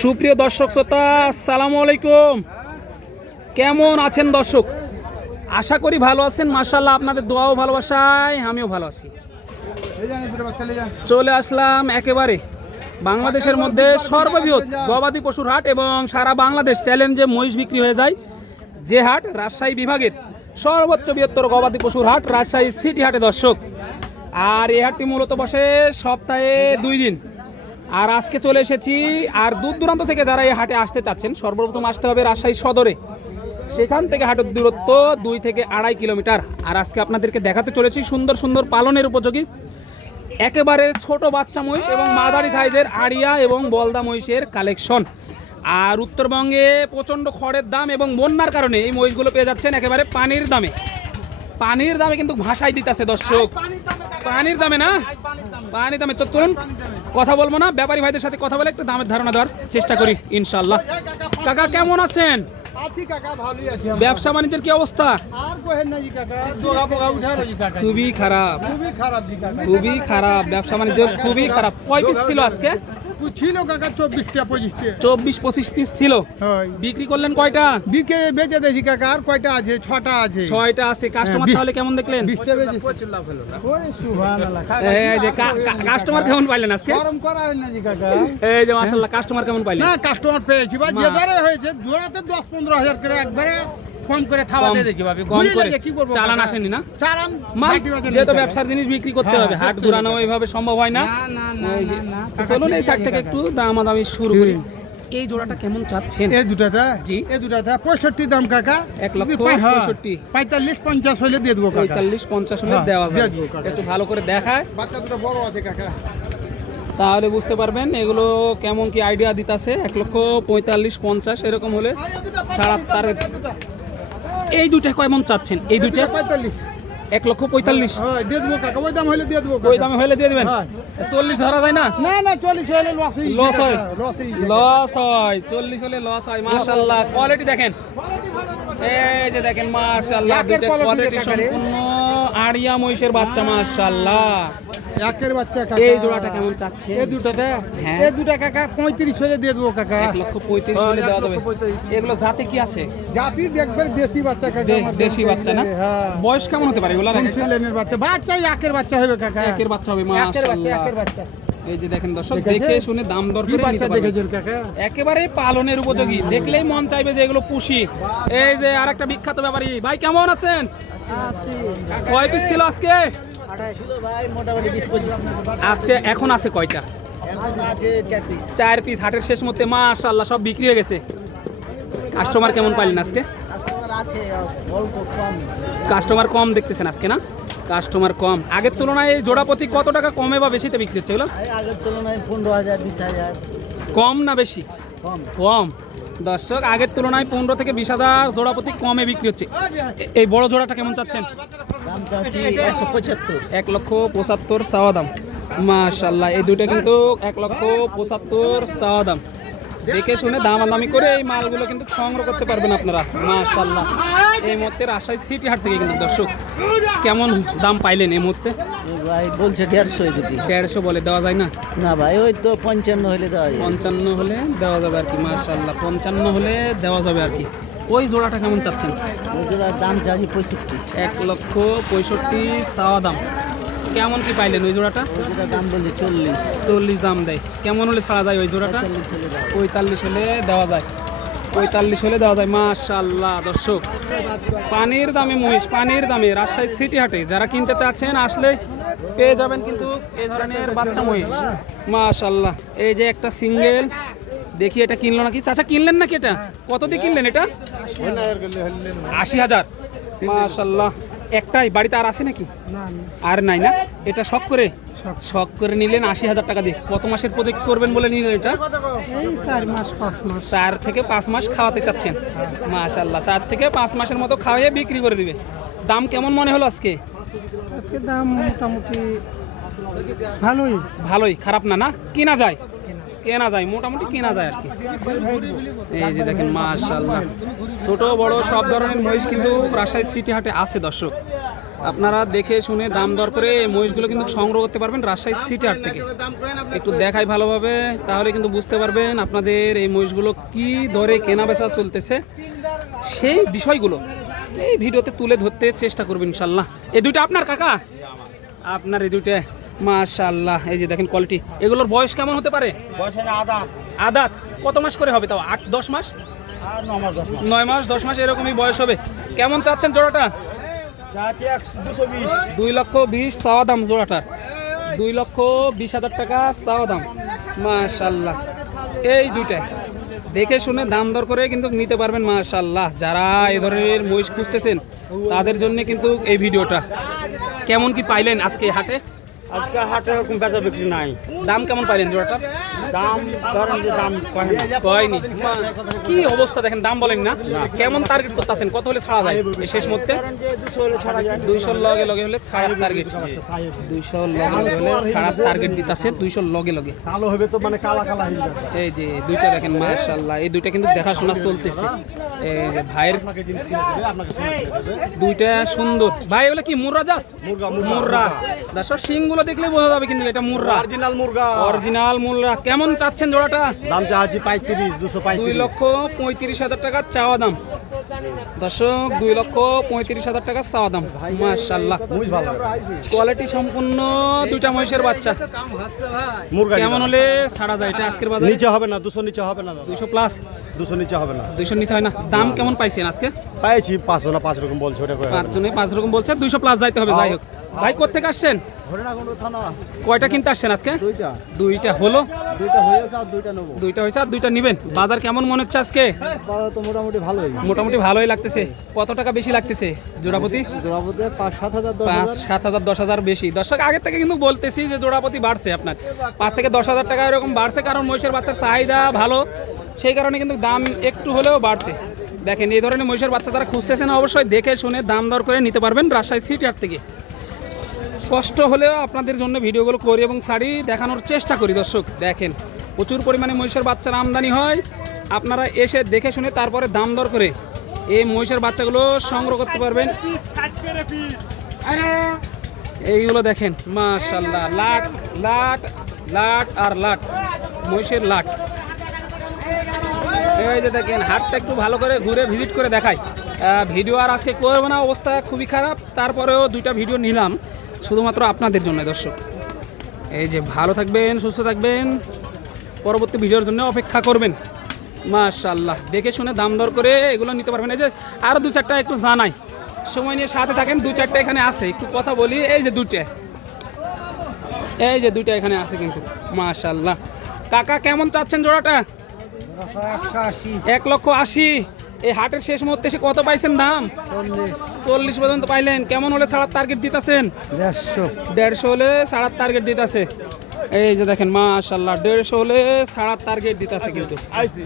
সুপ্রিয় দর্শক শ্রোতা, আসসালামু আলাইকুম। কেমন আছেন দর্শক? আশা করি ভালো আছেন। মার্শাল্লাহ আপনাদের দোয়াও ভালোবাসায়, আমিও ভালো আছি। চলে আসলাম একেবারে বাংলাদেশের মধ্যে সর্ববৃহৎ গবাদি পশুর হাট এবং সারা বাংলাদেশ চ্যালেঞ্জে মহিষ বিক্রি হয়ে যায়। যে হাট রাজশাহী বিভাগের সর্বোচ্চ বৃহত্তর গবাদি পশুর হাট রাজশাহী সিটি হাটে দর্শক। আর এই হাটটি মূলত বসে সপ্তাহে দুই দিন। আর আজকে চলে এসেছি আর দূর দূরান্ত থেকে যারা এই হাটে আসতে চাচ্ছেন সর্বপ্রথম আসতে হবে রাজশাহী সদরে। সেখান থেকে হাটের দূরত্ব দুই থেকে আড়াই কিলোমিটার। আর আজকে আপনাদেরকে দেখাতে চলেছি সুন্দর সুন্দর পালনের উপযোগী একেবারে ছোট বাচ্চা মহিষ এবং মাঝারি সাইজের আড়িয়া এবং বলদা মহিষের কালেকশন। আর উত্তরবঙ্গে প্রচণ্ড খড়ের দাম এবং বন্যার কারণে এই মহিষগুলো পেয়ে যাচ্ছেন একেবারে পানির দামে। পানির দামে কিন্তু ভাষায় দিতেছে দর্শক। পানির দামে না? পানির দামে। চলুন। কথা বলব না ব্যাপারী ভাইদের সাথে কথা বলে একটু দামের ধারণা দেওয়ার চেষ্টা করি ইনশাল্লাহ কাকা কেমন আছেন। ব্যবসা বাণিজ্যের কি অবস্থা? খুবই খারাপ। খুবই খারাপ খুবই খারাপ ব্যবসা বাণিজ্য খুবই খারাপ। কয় পিস ছিল আজকে? ছিল কাকা চব্বিশটা পঁচিশটা। চব্বিশ পঁচিশ পিস ছিল। বিক্রি করলেন কয়টা? বিকে বেচে দেখি কাকা আর কয়টা আছে? ছটা আছে। ছয়টা আছে। কাস্টমার হ্যাঁ, তাহলে কেমন দেখলেন? বিশটা বেচে ওরে সুবহানাল্লাহ কাকা, এই যে কাস্টমার কেমন পাইলেন আজকে? গরম করা না জি কাকা? এই যে মাশাল্লাহ কাস্টমার কেমন পাইলেন? না কাস্টমার পেয়েছি বা যে দরে হয়েছে জোড়াতে দশ পনেরো হাজার করে একবারে কম করে থাওয়া দিয়ে দেখি ভাবি কম করে। কি করব চালান আসেনি না? চালান মাল যেহেতু ব্যবসার জিনিস বিক্রি করতে হ্যাঁ, হবে হাট ঘুরানো হবে। ওইভাবে সম্ভব হয় না? চলুন এই সাইড থেকে একটু দামাদামি শুরু করি। এই জোড়াটা কেমন চাচ্ছেন? এই দুটাটা? জি। এই দুটাটা? পঁয়ষট্টি দাম কাকা। এক লক্ষ হ্যাঁ, পঁয়ষট্টি। পঁয়তাল্লিশ পঞ্চাশ হলে দিয়ে দেবো পঁয়তাল্লিশ পঞ্চাশ হলে হ্যাঁ, দেওয়া যায় একটু ভালো করে দেখায়। বাচ্চা দুটো বড় আছে কাকা। তাহলে বুঝতে পারবেন এগুলো কেমন কি আইডিয়া দিতাছে? এক লক্ষ পঁয়তাল্লিশ পঞ্চাশ এরকম হলে সাড়ে তার এই দুইটা কেমন চাচ্ছেন? এই দুইটা? পঁয়তাল্লিশ। এক লক্ষ পঁয়তাল্লিশ। হ্যাঁ দিয়ে দেবো কাকা। ওই দাম হলে দিয়ে দেবো ওই দামে হলে দিয়ে দিবেন? হ্যাঁ। চল্লিশ ধরা যায় না? না না চল্লিশ হলে লস লস হয়। লস হয় চল্লিশ হলে লস হয় মাশাল্লাহ কোয়ালিটি দেখেন। এই যে দেখেন মাশাল্লাহ দুইটা কোয়ালিটি সম্পূর্ণ আড়িয়া মহিষের বাচ্চা মাশাল্লাহ একের বাচ্চা কাকা। এই জোড়াটা কেমন চাচ্ছে? এই দুটাটা হ্যাঁ। এই দুটা কাকা পঁয়ত্রিশ হলে দিয়ে দেবো কাকা। এক লক্ষ পঁয়ত্রিশ হ্যাঁ, হলে দেওয়া যাবে। এগুলো জাতে কি আছে? জাতি দেখবে দেশি বাচ্চা কাকা আমার দেশি বাচ্চা না? হ্যাঁ। বয়স কেমন হতে পারে এগুলো ছেলেনের বাচ্চা। বাচ্চা একের বাচ্চা হবে কাকা। একের বাচ্চা হবে একের বাচ্চা একের বাচ্চা। এই যে দেখেন দর্শক দেখে শুনে দাম দর করে নিতে পারবেন। কাকা? একেবারে পালনের উপযোগী। দেখলেই মন চাইবে যে এগুলো পুষি। এই যে আরেকটা বিখ্যাত ব্যাপারী। ভাই কেমন আছেন? কয় পিস ছিল আজকে? আজকে এখন আছে কয়টা? চার পিস চার পিস হাটের শেষ মধ্যে মাশাল্লাহ সব বিক্রি হয়ে গেছে। কাস্টমার কেমন পাইলেন আজকে? কাস্টমার কম কাস্টমার কম দেখতেছেন আজকে না? কাস্টমার কম। আগের তুলনায় এই জোড়াপতি কত টাকা কমে বা বেশিতে বিক্রি হচ্ছে এগুলো? আগের তুলনায় পনেরো হাজার বিশ হাজার। কম না বেশি? কম। কম। দর্শক আগের তুলনায় পনেরো থেকে বিশ হাজার জোড়াপতি কমে বিক্রি হচ্ছে। এই বড় জোড়াটা কেমন চাচ্ছেন? এক লক্ষ পঁচাত্তর চাওয়া দাম। মাশাল্লাহ এই দুইটা কিন্তু এক লক্ষ পঁচাত্তর চাওয়া দাম। দেখে শুনে দাম আলামি করে এই মালগুলো কিন্তু সংগ্রহ করতে পারবেন আপনারা। মাশাল্লাহ এই মুহূর্তে রাজশাহী সিটি হাট থেকে কিন্তু দর্শক কেমন দাম পাইলেন এই মুহূর্তে? ভাই বলছে দেড়শো যদি দেড়শো বলে দেওয়া যায় না? না ভাই ওই তো পঞ্চান্ন হলে দেওয়া যায়। পঞ্চান্ন হলে দেওয়া যাবে আর কি মাশাল্লাহ পঞ্চান্ন হলে দেওয়া যাবে আর কি। ওই জোড়াটা কেমন চাচ্ছেন? ওই জোড়ার দাম চাচ্ছি পঁয়ষট্টি। এক লক্ষ পঁয়ষট্টি চাওয়া দাম। কেমন কি পাইলেন ওই জোড়াটা? দাম বলছে চল্লিশ। চল্লিশ দাম দেয়। কেমন হলে ছাড়া যায় ওই জোড়াটা? পঁয়তাল্লিশ হলে দেওয়া যায়। পঁয়তাল্লিশ হলে দেওয়া যায়। মাশাল্লাহ দর্শক। পানির দামে মহিষ, পানির দামে রাজশাহী সিটি হাটে। যারা কিনতে চাচ্ছেন, আসলে পেয়ে যাবেন কিন্তু এ ধরনের বাচ্চা মহিষ। মাশাল্লাহ এই যে একটা সিঙ্গেল, দেখি এটা কিনলো নাকি? চাচা, কিনলেন নাকি এটা? কত দিয়ে কিনলেন এটা? আশি হাজার। মাশাল্লাহ একটাই? বাড়িতে আর আছে নাকি? আর নাই না? এটা শখ করে? শখ। করে নিলেন আশি হাজার টাকা দিয়ে। কত মাসের প্রজেক্ট করবেন বলে নিলেন এটা? চার মাস পাঁচ মাস। চার থেকে পাঁচ মাস খাওয়াতে চাচ্ছেন। মাশাল্লাহ চার থেকে পাঁচ মাসের মতো খাওয়াইয়ে বিক্রি করে দিবে। দাম কেমন মনে হলো আজকে? আজকে দাম মোটামুটি ভালোই। ভালোই খারাপ না না? কিনা যায়। কেনা যায়, মোটামুটি কেনা যায় আর কি। এই যে দেখেন মাশাল্লাহ ছোট, বড়, সব ধরনের মহিষ কিন্তু রাজশাহী সিটি হাটে আছে, দর্শক। আপনারা দেখে শুনে দাম দর করে এই মহিষগুলো কিন্তু সংগ্রহ করতে পারবেন রাজশাহী সিটি হাট থেকে। একটু দেখাই ভালোভাবে, তাহলে কিন্তু বুঝতে পারবেন আপনাদের এই মহিষগুলো কি দরে কেনা বেচা চলতেছে। সেই বিষয়গুলো এই ভিডিওতে তুলে ধরতে চেষ্টা করবেন ইনশাল্লাহ এই দুইটা আপনার, কাকা? আপনার এই দুইটা। মাশাল্লাহ এই যে দেখেন কোয়ালিটি এগুলোর বয়স কেমন হতে পারে? আদাত। কত মাস করে হবে তাও? আট দশ মাস? নয় মাস দশ মাস এরকমই বয়স হবে। কেমন চাচ্ছেন জোড়াটা? দুই লক্ষ বিশ চাওয়া দাম জোড়াটার। দুই লক্ষ বিশ হাজার টাকা চাওয়া দাম। মাশাল্লাহ এই দুইটাই দেখে শুনে দাম দর করে কিন্তু নিতে পারবেন মাশাল্লাহ যারা এ ধরনের মহিষ খুঁজতেছেন তাদের জন্য কিন্তু এই ভিডিওটা। কেমন কি পাইলেন আজকে হাটে? আজকে হাটে এরকম বেচা বিক্রি নাই। দাম কেমন পাইলেন জোড়াটার দাম ধরেন যে দাম কয় কয়নি? কি অবস্থা দেখেন দাম বলেন না। কেমন টার্গেট করতেছেন? কত হলে ছাড়া যায় এই শেষ হলে যায়। দুইশোর লগে লগে হলে ছাড়ার টার্গেট দুইশো লগে লগে হলে ছাড়ার টার্গেট দিতেছে দুইশোর লগে লগে। কালো হবে তো মানে কালা কালা এই যে দুইটা দেখেন মাশাল্লাহ এই দুইটা কিন্তু দেখাশোনা চলতেছে। এই যে ভাইয়ের। দুইটা সুন্দর। ভাই বলে কি মুর্রা জাত মুর্রা। দর্শক শিংগুলো দেখলে বোঝা যাবে কিন্তু এটা মুর্রা অরিজিনাল মুরগা। অরিজিনাল মুর্রা কেমন চাচ্ছেন জোড়াটা? দাম চাচ্ছি পঁয়ত্রিশ দুশো দুই লক্ষ পঁয়ত্রিশ হাজার টাকা চাওয়া দাম। দর্শক দুই লক্ষ পঁয়ত্রিশ হাজার টাকা চাওয়া দাম। মাশাল্লাহ কোয়ালিটি সম্পূর্ণ দুইটা মহিষের বাচ্চা। মুরগা কেমন হলে ছাড়া যায়? এটা আজকের বাজার? নিচে হবে না দুশো নিচে হবে না দুশো প্লাস দুশো নিচে হবে না। দুশো নিচে হয় না। দাম কেমন পাইছেন আজকে? পাইছি পাঁচশো না পাঁচ রকম বলছে ওটা করে পাঁচ পাঁচ রকম বলছে দুইশো প্লাস যাইতে হবে যাই হোক। ভাই কোথেকে আসছেন? থানা। কয়টা কিনতে আসছেন আজকে? দুইটা। দুইটা হলো? দুইটা হয়েছে আর দুইটা নেব। দুইটা হয়েছে আর দুইটা নিবেন? বাজার কেমন মনে হচ্ছে আজকে? বাজার তো মোটামুটি ভালোই। মোটামুটি ভালোই লাগতেছে। কত টাকা বেশি লাগতেছে জোড়াপতি? জোড়াপতি পাঁচ সাত হাজার দশ পাঁচ সাত হাজার দশ হাজার বেশি। দর্শক আগের থেকে কিন্তু বলতেছি যে জোড়াপতি বাড়ছে আপনার। পাঁচ থেকে দশ হাজার টাকা এরকম বাড়ছে কারণ মহিষের বাচ্চার চাহিদা ভালো। সেই কারণে কিন্তু দাম একটু হলেও বাড়ছে। দেখেন এই ধরনের মহিষের বাচ্চা তারা খুঁজতেছেন অবশ্যই দেখে শুনে দাম দর করে নিতে পারবেন রাজশাহী সিটি হাট থেকে। কষ্ট হলেও আপনাদের জন্য ভিডিওগুলো করি এবং শাড়ি দেখানোর চেষ্টা করি দর্শক। দেখেন প্রচুর পরিমাণে মহিষের বাচ্চার আমদানি হয়। আপনারা এসে দেখে শুনে তারপরে দাম দর করে এই মহিষের বাচ্চাগুলো সংগ্রহ করতে পারবেন। এইগুলো দেখেন মাশাল্লাহ লাট লাট লাট আর লাট মহিষের লাট। এই যে দেখেন হাটটা একটু ভালো করে ঘুরে ভিজিট করে আহ, ভিডিও আর আজকে করব না অবস্থা খুবই খারাপ। তারপরেও দুইটা ভিডিও নিলাম। শুধুমাত্র আপনাদের জন্য দর্শক। এই যে ভালো থাকবেন সুস্থ থাকবেন। পরবর্তী ভিডিওর জন্য অপেক্ষা করবেন। মাশাল্লাহ দেখে শুনে দাম দর করে এগুলো নিতে পারবেন। এই যে আরও দু চারটা একটু জানাই। সময় নিয়ে সাথে থাকেন দু চারটা এখানে আছে। একটু কথা বলি এই যে দুইটা। এই যে দুইটা এখানে আছে কিন্তু। মাশাল্লাহ কাকা কেমন চাচ্ছেন জোড়াটা? এক লক্ষ আশি। এই হাটের শেষ মুহূর্তে সে কত পাইছেন দাম? চল্লিশ পর্যন্ত পাইলেন। কেমন হলে ছাড়ার টার্গেট দিতেছেন? দেড়শো। দেড়শো হলে ছাড়ার টার্গেট দিতেছে। এই যে দেখেন মাশাল্লাহ দেড়শো হলে ছাড়ার টার্গেট দিতেছে কিন্তু।